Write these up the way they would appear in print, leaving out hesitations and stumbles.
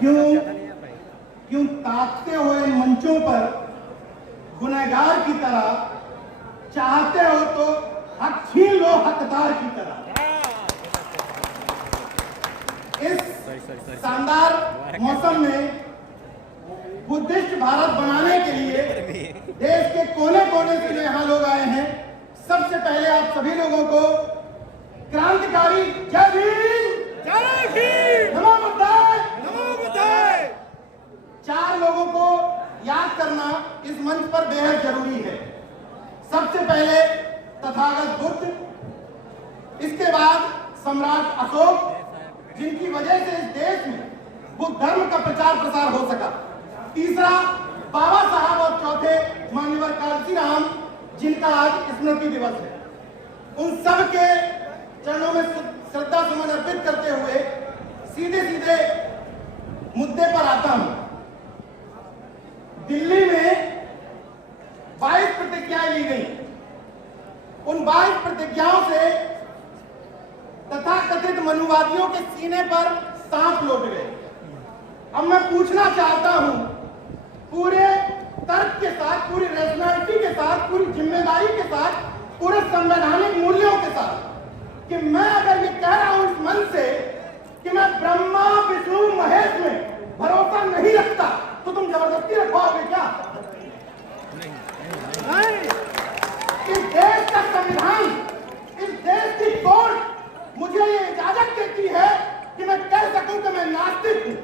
क्यों ताकते हो इन मंचों पर गुनहगार की तरह? चाहते हो तो हक छीन लो हकदार की तरह। इस शानदार मौसम में बुद्धिस्ट भारत बनाने के लिए देश के कोने कोने से जो यहाँ लोग आए हैं, सबसे पहले आप सभी लोगों को क्रांतिकारी जय भीम, नमो बुद्धाय, नमो बुद्धाय। 4 लोगों को याद करना इस मंच पर बेहद जरूरी है। सबसे पहले तथागत बुद्ध, इसके बाद सम्राट अशोक, जिनकी वजह से इस देश में बुद्ध धर्म का प्रचार प्रसार हो सका। तीसरा बाबा साहब और चौथे माननीय कालसी राम, जिनका आज स्मृति दिवस है। उन सब के चरणों में श्रद्धा सुमन अर्पित करते हुए सीधे सीधे मुद्दे पर आता हूं। दिल्ली में 22 प्रतिज्ञाएं ली गई। उन 22 प्रतिज्ञाओं से तथाकथित मनुवादियों के सीने पर सांप लौट गए। अब मैं पूछना चाहता हूं, पूरे तर्क के साथ, पूरी रैशनैलिटी के साथ, पूरी जिम्मेदारी के साथ, पूरे संवैधानिक मूल्यों के साथ, कि मैं अगर ये कह रहा हूं इस मन से कि मैं ब्रह्मा विष्णु महेश में भरोसा नहीं रखता, तो तुम जबरदस्ती रखवाओगे क्या? नहीं। इस देश का संविधान, इस देश की कोर्ट मुझे ये इजाजत देती है कि मैं कह सकूं कि मैं नास्तिक हूं।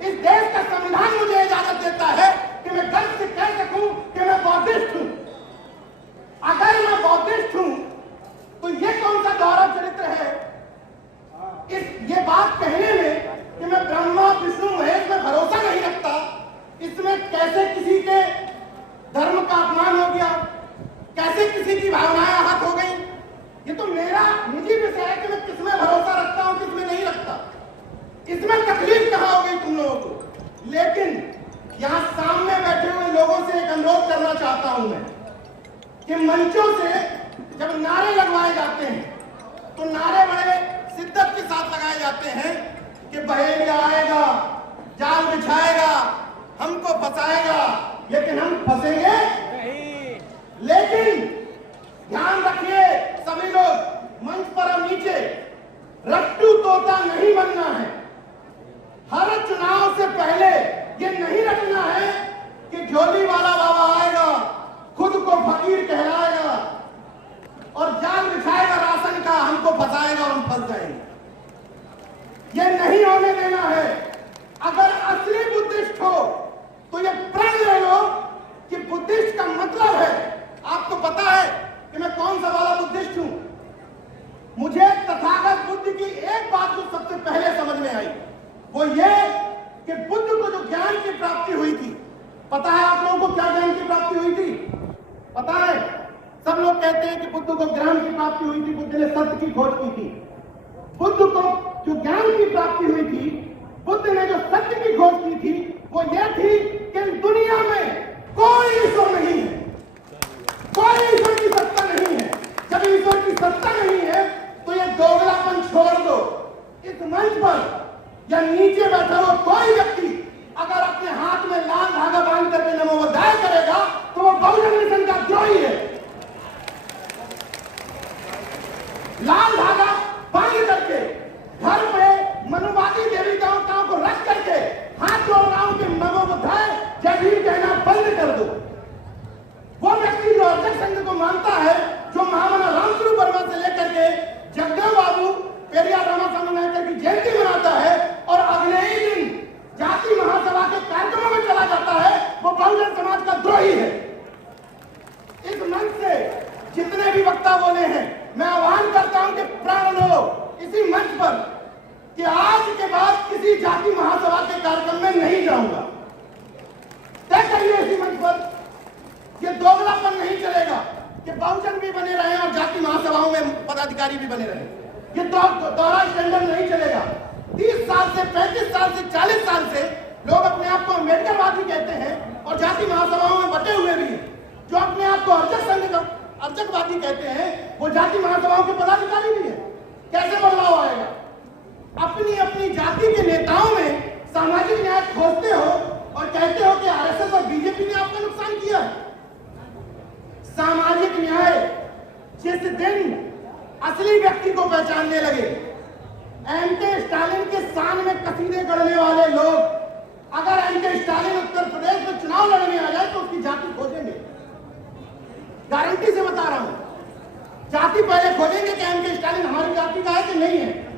इस देश का संविधान मुझे इजाजत देता है कि मैं गर्व से कह सकूं कि मैं बौद्धिस्ट हूं। अगर मैं बौद्धिस्ट हूं तो ये कौन सा गौरव चरित्र है ये बात कहने में कि मैं ब्रह्मा विष्णु महेश में भरोसा नहीं रखता? इसमें कैसे किसी के धर्म का अपमान हो गया, कैसे किसी की भावनाएं आहत हो गई? ये तो मेरा निजी विषय है कि मैं किसमें भरोसा रखता हूं, किसमें नहीं रखता। इसमें तकलीफ कहां हो गई तुम लोगों को? लेकिन यहां सामने बैठे हुए लोगों से एक अनुरोध करना चाहता हूं मैं कि मंचों से जब नारे लगवाए जाते हैं तो नारे बड़े शिद्दत के साथ लगाए जाते हैं कि बहेलिया आएगा, जाल बिछाएगा, हमको फंसाएगा, लेकिन हम फंसेंगे नहीं। लेकिन ध्यान रखिए सभी लोग, मंच पर और नीचे, रट्टू तोता नहीं बनना है। हर चुनाव से पहले ये नहीं रखना है कि झोली वाला बाबा आएगा, खुद को फकीर कहलाएगा और जाल बिछाएगा राशन का, हमको फंसाएगा और हम फंस जाएंगे। ये नहीं होने देना है। अगर असली बुद्धिस्ट हो तो ये प्रण ले लो कि बुद्धिस्ट का मतलब है, आपको पता है कि मैं कौन सा वाला बुद्धिस्ट हूं। मुझे तथागत बुद्ध की एक बात जो सबसे पहले समझ में आई, वो ये कि बुद्ध को जो ज्ञान की प्राप्ति हुई थी, पता है आप लोगों को क्या ज्ञान की प्राप्ति हुई थी? पता है? सब लोग कहते हैं कि बुद्ध को ज्ञान की प्राप्ति हुई थी, बुद्ध ने सत्य की खोज की थी। बुद्ध को जो ज्ञान की प्राप्ति हुई थी, बुद्ध ने जो सत्य की खोज की थी, वो ये थी कि दुनिया में कोई ईश्वर नहीं है, कोई ईश्वर की सत्ता नहीं है। जब ईश्वर की सत्ता नहीं है तो ये दोगलापन छोड़ दो। इस मंच पर या नीचे बैठा हुआ कोई व्यक्ति अगर अपने हाथ में लाल धागा बांध करके नमो बुद्धाय करेगा तो वो बहुजन मिशन का द्रोही है। लाल धागा बांध करके घर पे मनुवादी देवी देवताओं को रख करके हाथ जोड़ रहा हूं कि नमो बुद्धाय जय भीम कहना बंद कर दो। वो व्यक्ति जो अर्चक संघ को मानता है, जो महामना रामस्वरूप वर्मा से लेकर के जगदेव बाबू पेरियार रामास्वामी नायकर की जयंती मनाता है और अगले ही दिन जाति महासभा के कार्यक्रमों में चला जाता है, वो बहुजन समाज का द्रोही है। इस मंच से जितने भी वक्ता बोले हैं, मैं आह्वान करता हूं कि प्रण लो इसी मंच पर कि आज के बाद किसी जाति महासभा के कार्यक्रम में नहीं जाऊंगा। तय करिए इसी मंच पर, ये दोगलापन नहीं चलेगा कि बहुजन भी बने रहे और जाति महासभाओं में पदाधिकारी भी बने रहे। ये दोहरा स्टैंडर्ड नहीं चलेगा। 30 साल से 35 साल से 40 साल से लोग अपने आप को अम्बेडकरवादी कहते हैं और जाति महासभाओं में बटे हुए भी हैं। जो अपने आप को अर्चक संघ का अर्चकवादी कहते हैं, वो जाति महासभाओं के पदाधिकारी भी है। कैसे बदलाव आएगा? अपनी अपनी जाति के नेताओं में सामाजिक न्याय खोजते हो और कहते हो कि आरएसएस और बीजेपी ने आपका नुकसान किया। सामाजिक न्याय जिस दिन असली व्यक्ति को पहचानने लगे, एमके स्टालिन के शान में कसीदे गढ़ने वाले लोग अगर एमके स्टालिन उत्तर प्रदेश में चुनाव लड़ने आ जाए तो उसकी जाति खोजेंगे। गारंटी से बता रहा हूं, जाति पहले खोजेंगे कि एमके स्टालिन हमारी जाति का है कि नहीं है।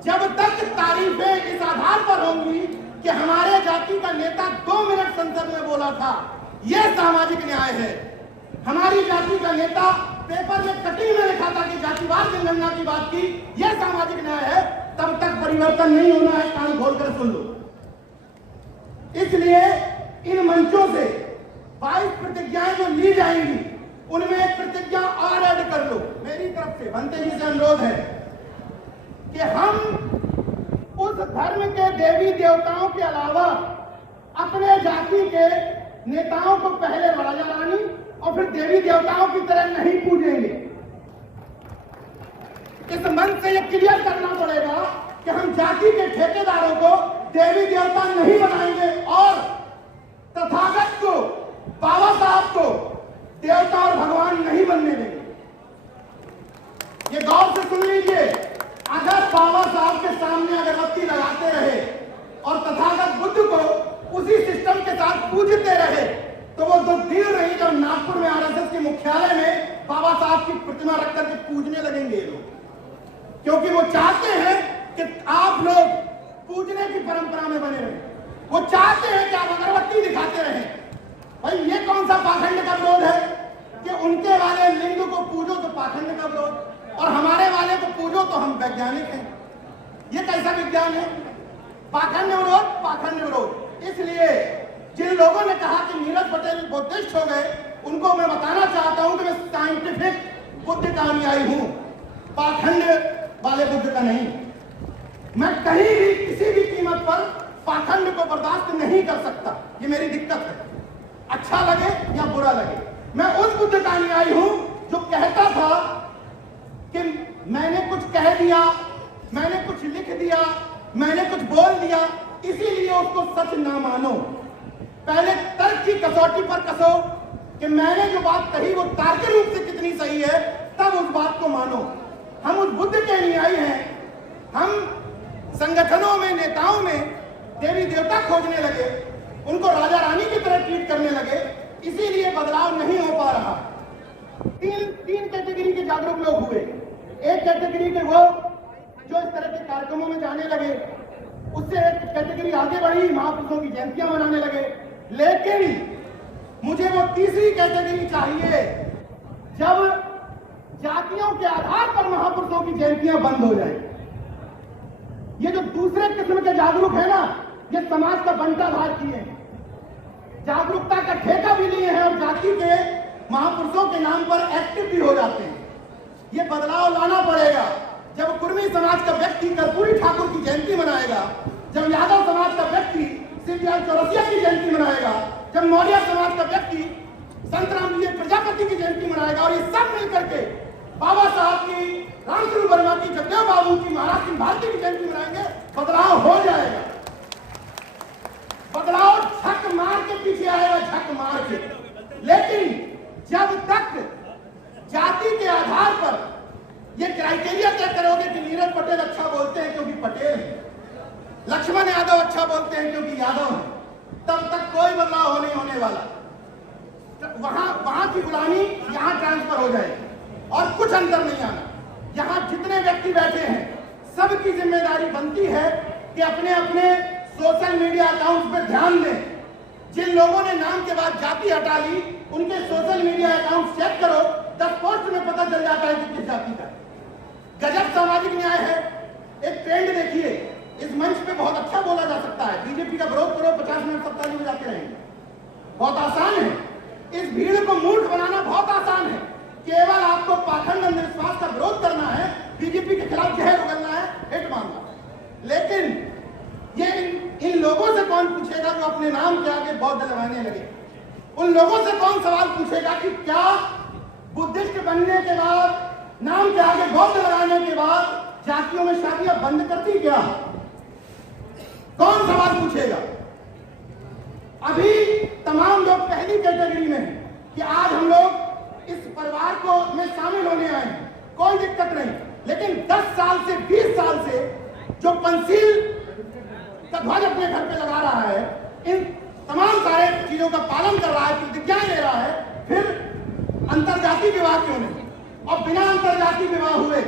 जब तक तारीफें इस आधार पर होंगी कि हमारे जाति का नेता 2 मिनट संसद में बोला था, यह सामाजिक न्याय है। हमारी जाति का नेता पेपर में कटिंग में लिखा था कि जातिवाद जनगणना की बात की, यह सामाजिक न्याय है। तब तक परिवर्तन नहीं होना है, कान खोलकर सुन लो। इसलिए इन मंचों से 22 प्रतिज्ञाएं जो ली जाएंगी, उनमें एक प्रतिज्ञा और ऐड कर लो। मेरी तरफ से बनते जी से अनुरोध है कि हम उस धर्म के देवी देवताओं के अलावा अपने जाति के नेताओं को पहले राजा रानी और फिर देवी देवताओं की तरह नहीं पूजेंगे। इस मंच से यह क्लियर करना पड़ेगा कि हम जाति के ठेकेदारों को देवी देवता नहीं बनाएंगे और तथागत को, बाबा साहब को देवता और भगवान नहीं बनने देंगे। ये गौर से सुन लीजिए, अगर बाबा साहब के सामने अगरबत्ती लगाते रहे और तथागत बुद्ध को उसी सिस्टम के साथ पूजते रहे तो वो तो देर नहीं जब नागपुर में आरएसएस के मुख्यालय में बाबा साहब की प्रतिमा रख करके पूजने लगेंगे ये लोग, क्योंकि वो चाहते हैं कि आप लोग पूजने की परंपरा में बने रहें। वो चाहते हैं कि आप अगरबत्ती दिखाते रहें। भाई ये कौन सा पाखंड का विरोध है कि उनके वाले लिंग को पूजो तो पाखंड का विरोध और हमारे वाले को पूजो तो हम वैज्ञानिक हैं। ये कैसा विज्ञान है? पाखंड विरोध, पाखंड विरोध। इसलिए जिन लोगों ने कहा कि नीरज पटेल बुद्धिस्ट हो गए, उनको मैं बताना चाहता हूं कि मैं साइंटिफिक बुद्ध का अनुयायी हूं, पाखंड वाले बुद्ध का नहीं। मैं कहीं भी किसी भी कीमत पर पाखंड को बर्दाश्त नहीं कर सकता। ये मेरी दिक्कत है, अच्छा लगे या बुरा लगे। मैं उस बुद्ध का अनुयायी हूं जो कहता था कि मैंने कुछ कह दिया, मैंने कुछ लिख दिया, मैंने कुछ बोल दिया, इसीलिए उसको सच ना मानो। पहले तर्क की कसौटी पर कसो कि मैंने जो बात कही वो तार्किक रूप से कितनी सही है, तब उस बात को मानो। हम उस बुद्ध के अनुयायी हैं। हम संगठनों में, नेताओं में देवी देवता खोजने लगे, उनको राजा रानी की तरह ट्रीट करने लगे, इसीलिए बदलाव नहीं हो पा रहा। तीन कैटेगरी के जागरूक लोग हुए। एक कैटेगरी के वो जो इस तरह के कार्यक्रमों में जाने लगे, उससे एक कैटेगरी आगे बढ़ी, महापुरुषों की जयंतियां मनाने लगे। लेकिन मुझे वो तीसरी कैटेगरी चाहिए जब जातियों के आधार पर महापुरुषों की जयंतियां बंद हो जाए। ये जो दूसरे किस्म के जागरूक है ना, ये समाज का बंटाधार किए हैं, जागरूकता का ठेका भी लिए हैं और जाति के महापुरुषों के नाम पर एक्टिव भी हो जाते हैं। ये बदलाव लाना पड़ेगा। जब कुर्मी समाज का व्यक्ति कर्पूरी ठाकुर की जयंती मनाएगा, जब यादव समाज का व्यक्ति शिवलाल चौरसिया की जयंती मनाएगा, जब मौर्य समाज का व्यक्ति संत रामजी प्रजापति की जयंती मनाएगा और ये सब मिलकर के बाबा साहब की, रामचंद्र वर्मा की, जगदेव बाबू की, महाराज सिंह भारती की जयंती मनाएंगे, बदलाव हो जाएगा। बदलाव झक मार के पीछे आएगा, झक मार के। लेकिन जब तक जाति के आधार पर ये क्राइटेरिया तय करोगे कि नीरज पटेल अच्छा बोलते हैं क्योंकि पटेल है, लक्ष्मण यादव अच्छा बोलते हैं क्योंकि यादव है, तब तक कोई बदलाव नहीं होने वाला। वहां की गुलामी यहां ट्रांसफर हो जाएगी और कुछ अंतर नहीं आना। यहां जितने व्यक्ति बैठे हैं, सबकी जिम्मेदारी बनती है कि अपने अपने सोशल मीडिया अकाउंट पर ध्यान दें। जिन लोगों ने नाम के बाद जाति हटा ली, उनके सोशल मीडिया अकाउंट चेक करो, 10 पोस्ट में पता चल जाता है कि किस जाति का। गजब सामाजिक न्याय है। एक ट्रेंड देखिए, इस मंच पे बहुत अच्छा बोला जा सकता है, बीजेपी का विरोध करो, 50 मिनट सप्ताह में जाते रहेंगे, बहुत आसान है। इस भीड़ को मूर्ख बनाना बहुत आसान है। केवल आपको पाखंड अंधविश्वास का विरोध करना है, बीजेपी के खिलाफ जहर उगलना है, हिट मारना। लेकिन ये इन लोगों से कौन पूछेगा जो अपने नाम के आगे बौद्ध लगाने लगे? उन लोगों से कौन सवाल पूछेगा कि क्या बुद्धिस्ट बनने के बाद, नाम के आगे बौद्ध लगाने के बाद जातियों में शादियां बंद कर दी क्या? कौन सवाल पूछेगा? अभी तमाम लोग पहली कैटेगरी में हैं कि आज हम लोग इस परिवार को में शामिल होने आए हैं, कोई दिक्कत नहीं। लेकिन 10 साल से 20 साल से जो पंसील का ध्वज अपने घर पे लगा रहा है, इन तमाम सारे चीजों का पालन कर रहा है, प्रतिज्ञाएं ले रहा है, फिर अंतरजातीय विवाह क्यों नहीं? और बिना अंतरजातीय विवाह हुए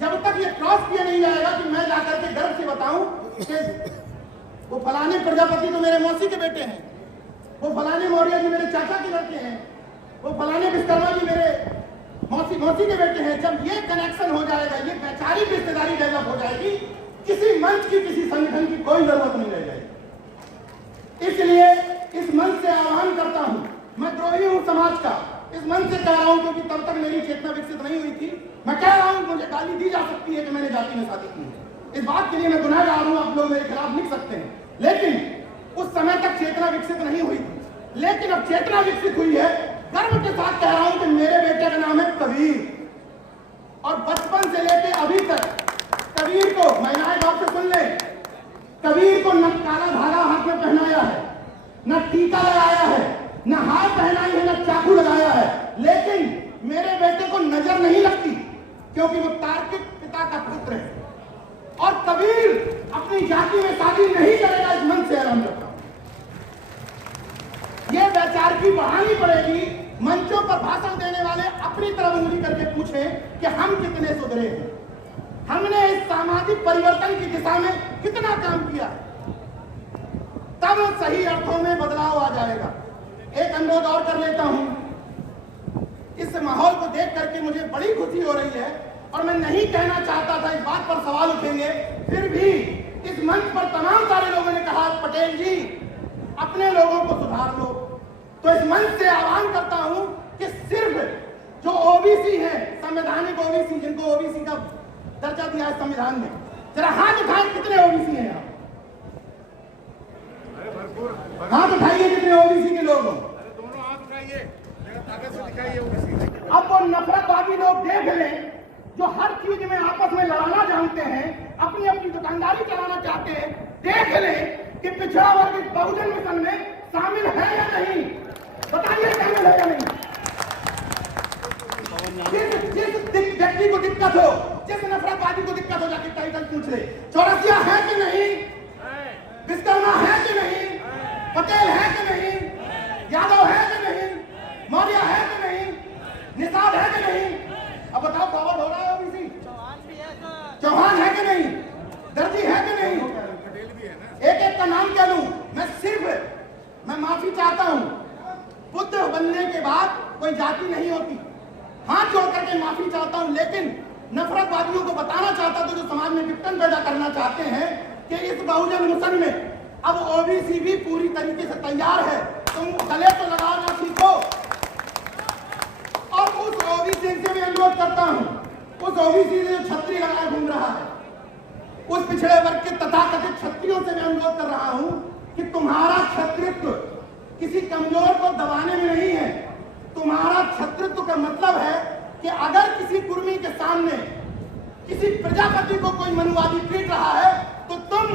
जब तक ये क्रॉस किया नहीं जाएगा कि मैं जाकर के गर्व से बताऊं कि वो फलाने प्रजापति तो मेरे मौसी के बेटे हैं, वो फलाने मौर्य जी मेरे चाचा के लड़के हैं, वो फलाने विश्वकर्मा जी मेरे मौसी के बेटे हैं। जब ये कनेक्शन हो जाएगा, ये वैचारिक रिश्तेदारी डेवलप हो जाएगी, किसी मंच की, किसी संगठन की कोई जरूरत नहीं रह जाएगी। इसलिए इस मंच से आह्वान करता हूं, मैं द्रोही हूं समाज का, इस मंच से कह रहा हूं क्योंकि तब तक मेरी चेतना विकसित नहीं हुई थी। मैं कह रहा हूं मुझे गाली दी जा सकती है कि मैंने जाति में शादी की है, इस बात के लिए मैं गुनाहगार हूं, आप लोग मेरे खिलाफ लिख सकते हैं। लेकिन उस समय तक चेतना विकसित नहीं हुई थी, लेकिन अब चेतना विकसित हुई है। गर्व के साथ कह रहा हूं कि मेरे बेटे का नाम है कबीर, और बचपन से लेके अभी तक कबीर को, महिलाएं बात से सुन ले, कबीर को न काला धागा हाथ में पहनाया है, न टीका लगाया है, न हार पहनाई है, न चाकू लगाया है, लेकिन मेरे बेटे को नजर नहीं लगती क्योंकि वो तार्किक पिता का पुत्र है। और कबीर अपनी जाति में शादी नहीं करेगा, इस मन से ऐलान करता हूं। यह वैचारिकी बढ़ानी पड़ेगी। मंचों पर भाषण देने वाले अपनी तरफ उंगली करके पूछें कि हम कितने सुधरे हैं, हमने इस सामाजिक परिवर्तन की दिशा में कितना काम किया, तब सही अर्थों में बदलाव आ जाएगा। एक अनुरोध और कर लेता हूं, इस माहौल को देख करके मुझे बड़ी खुशी हो रही है और मैं नहीं कहना चाहता था, इस बात पर सवाल उठेंगे, फिर भी इस मंच पर तमाम सारे लोगों ने कहा पटेल जी अपने लोगों को सुधार लो। तो इस मंच से आह्वान करता हूं कि सिर्फ जो ओबीसी है, संवैधानिक ओबीसी, जिनको ओबीसी का दर्जा दिया है संविधान में, जरा हाथ उठाएं कितने ओबीसी हैं? हाथ उठाइए कितने ओबीसी के लोग हो। दोनों हाथ उठाइए, ताकत से दिखाइए ओबीसी। अब वो नफरतवादी लोग देख लें जो हर चीज में आपस में लड़ना जानते हैं, अपनी अपनी दुकानदारी चलाना चाहते हैं, देख लें कि पिछड़ा वर्ग इस बहुजन मिशन में शामिल है या नहीं। बताइए शामिल है या नहीं? जिस व्यक्ति को दिक्कत हो, जिस नफरतवादी को दिक्कत हो, जाके टाइटल पूछ ले, चौरसिया है कि नहीं, विश्वकर्मा है कि नहीं, पटेल है कि नहीं, यादव है कि नहीं, मौर्य है कि नहीं, निषाद है कि नहीं? अब बताओ फॉरवर्ड हो रहा है ओबीसी? चौहान है कि नहीं, दर्जी है कि नहीं, पटेल भी है ना? एक एक का नाम क्या लूं? मैं माफी चाहता हूं, बुद्ध बनने के बाद कोई जाति नहीं होती, हाथ जोड़ करके माफी चाहता हूं। लेकिन नफरतवादियों को बताना चाहता था, जो समाज में विघटन पैदा करना चाहते हैं, कि इस बहुजन मिशन में अब ओबीसी भी पूरी तरीके से तैयार है। तुम गले तो लगाना सीखो। और उस ओबीसी से भी अनुरोध करता हूं, उस ओबीसी जो छतरी लगाए घूम रहा है, उस पिछड़े वर्ग के तथाकथित क्षत्रियों से मैं अनुरोध कर रहा हूं कि तुम्हारा क्षत्रित्व किसी कमजोर को दबाने में नहीं है। तुम्हारा क्षत्रित्व का मतलब है कि अगर किसी कुर्मी के सामने किसी प्रजापति को कोई मनुवादी पीट रहा है तो तुम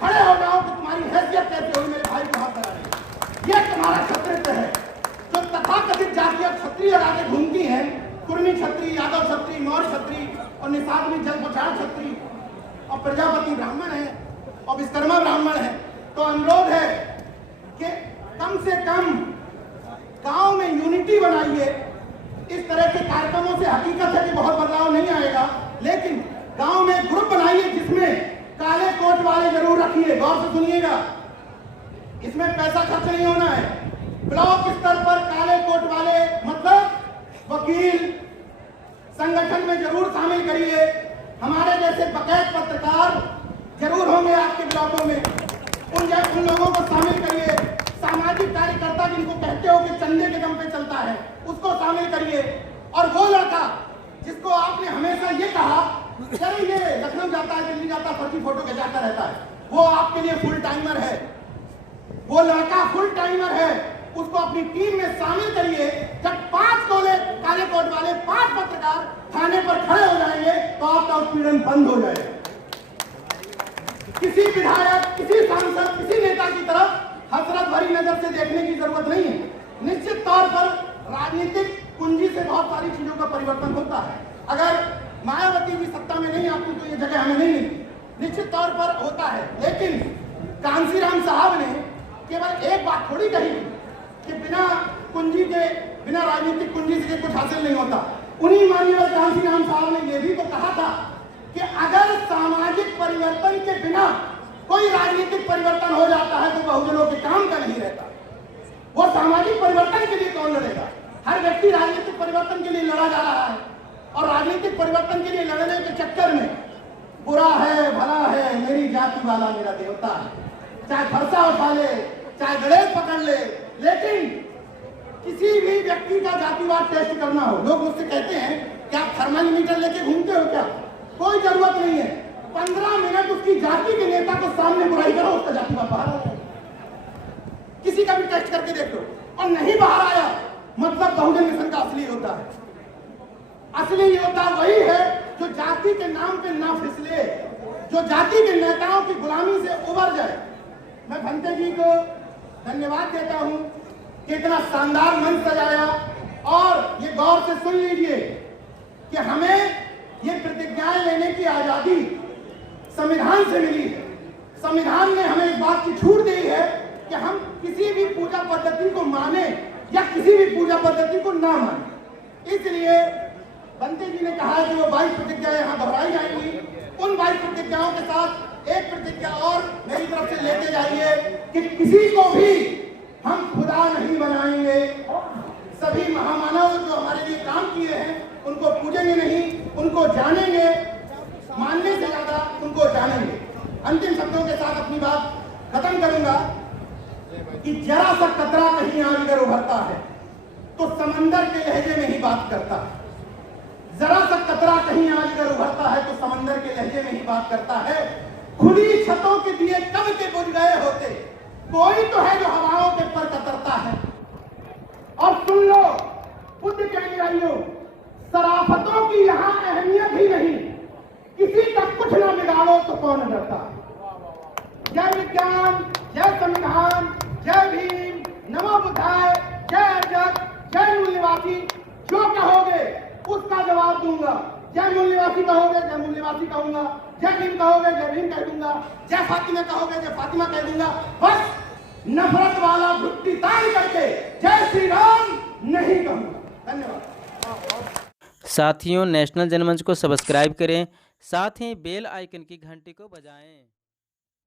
खड़े हो जाओ कि तुम्हारी हैसियत कैसे होगी, मेरे भाई को हाथ लगाने। यह तुम्हारा क्षत्रित्व है। जो तथाकथित जातियां क्षत्रिय लगाके घूमती हैं, कुर्मी क्षत्रिय, यादव क्षत्रिय, मौर्य क्षत्रिय और निषाद में जल पछाड़ क्षत्रिय और प्रजापति ब्राह्मण है और विश्वकर्मा ब्राह्मण है, तो अनुरोध है कि कम से कम गांव में यूनिटी बनाइए। इस तरह के कार्यक्रमों से हकीकत है कि बहुत बदलाव नहीं आएगा, लेकिन गांव में ग्रुप बनाइए जिसमें काले कोट वाले जरूर रखिए। गौर से सुनिएगा, इसमें पैसा खर्च नहीं होना है। ब्लॉक स्तर पर काले कोट वाले मतलब वकील संगठन में जरूर शामिल करिए। हमारे जैसे बकैत पत्रकार जरूर होंगे आपके ब्लॉकों में, उन लोगों को शामिल करिए। सामाजिक कार्यकर्ता जिनको कहते हो कि चंदे के दम पे चलता है, उसको शामिल करिए। और वो लड़का जिसको आपने हमेशा ये कहा चल ये लखनऊ जाता है, दिल्ली जाता है, फर्जी फोटो खिंचाता रहता है, वो आपके लिए फुल टाइमर है। वो लड़का फुल टाइमर है, उसको अपनी टीम में शामिल करिए। जब 5 काले कोट वाले 5 पत्रकार थाने पर खड़े हो जाएंगे तो आपका उत्पीड़न बंद हो जाएगा। किसी विधायक, किसी सांसद, किसी नेता की तरफ हसरत भरी नजर से देखने की जरूरत नहीं है। निश्चित तौर पर राजनीतिक कुंजी से बहुत सारी चीजों का परिवर्तन होता है। अगर मायावती जी सत्ता में नहीं आती तो ये जगह हमें नहीं मिलती, निश्चित तौर पर होता है। लेकिन कांसीराम साहब ने केवल एक बात थोड़ी कही कि बिना कुंजी के, बिना राजनीतिक कुंजी से कुछ हासिल नहीं होता। उन्हीं माननीय कांसीराम साहब ने यह भी तो कहा था कि अगर सामाजिक परिवर्तन के बिना कोई राजनीतिक परिवर्तन हो जाता है तो बहुजनों के काम का नहीं रहता। वो सामाजिक परिवर्तन के लिए कौन लड़ेगा? हर व्यक्ति राजनीतिक परिवर्तन के लिए लड़ा जा रहा है और राजनीतिक परिवर्तन के लिए लड़ने के चक्कर में बुरा है, भला है, मेरी जाति वाला मेरा देवता है, चाहे फरसा उठा ले, चाहे गणेश पकड़ ले, लेकिन किसी भी व्यक्ति का जातिवाद टेस्ट करना हो, लोग मुझसे कहते हैं कि आप थर्मामीटर लेके घूमते हो क्या? कोई जरूरत नहीं है। 15 मिनट उसकी जाति के नेता को सामने बुराई करो, उसका जातिवाद बाहर आ जाएगा। किसी का भी टेस्ट करके देख लो, और नहीं बाहर आया मतलब बहुजन मिशन का असली योद्धा है। असली योद्धा वही है जो जाति के नाम पे ना फिसले, जो जाति के नेताओं की गुलामी से उबर जाए। मैं भंते जी को धन्यवाद देता हूं कि इतना शानदार मंच सजाया, और ये गौर से सुन लीजिए कि हमें ये प्रतिज्ञाएं लेने की आजादी संविधान से मिली है। संविधान ने हमें एक बात की छूट दी है कि हम किसी भी पूजा पद्धति को माने या किसी भी पूजा पद्धति को ना माने। इसलिए बंते जी ने कहा है कि वो 22 प्रतिज्ञाएं यहाँ दोहराई जाएंगी। उन 22 प्रतिज्ञाओं के साथ एक प्रतिज्ञा और मेरी तरफ से लेते जाइए कि किसी को भी हम खुदा नहीं बनाएंगे। सभी महामानव जो हमारे लिए काम किए हैं उनको पूजेंगे नहीं, उनको जानेंगे, मानने से ज्यादा उनको जानेंगे। अंतिम शब्दों के साथ अपनी बात खत्म करूंगा कि जरा सा कतरा कहीं आग अगर उभरता है तो समंदर के लहजे में ही बात करता है। जरा सा कतरा कहीं आग अगर उभरता है तो समंदर के लहजे में ही बात करता है। खुली छतों के दिए कब के बुझ गए होते, कोई तो है जो हवाओं के पर कतरता है। और सुन लो बुद्ध के अनुयायियों, शराफतों की यहां अहमियत ही नहीं, किसी का कुछ ना बिगाड़ो तो कौन डरता। जय विज्ञान, जय संविधान, जय भीम, नमो बुद्धाय, जय अर्जक, जय मूल्यवासी। जो कहोगे उसका जवाब दूंगा। जय मूल्यवासी कहोगे, जय मूल्यवासी कहूंगा। जय भीम कहोगे, जय भीम कह दूंगा। जय फातिमा कहोगे, जय फातिमा कह दूंगा। बस नफरत वाला भुट्टी तान करके जय श्री राम नहीं कहूंगा। धन्यवाद। साथियों, नेशनल जनमंच को सब्सक्राइब करें, साथ ही बेल आइकन की घंटी को बजाएं।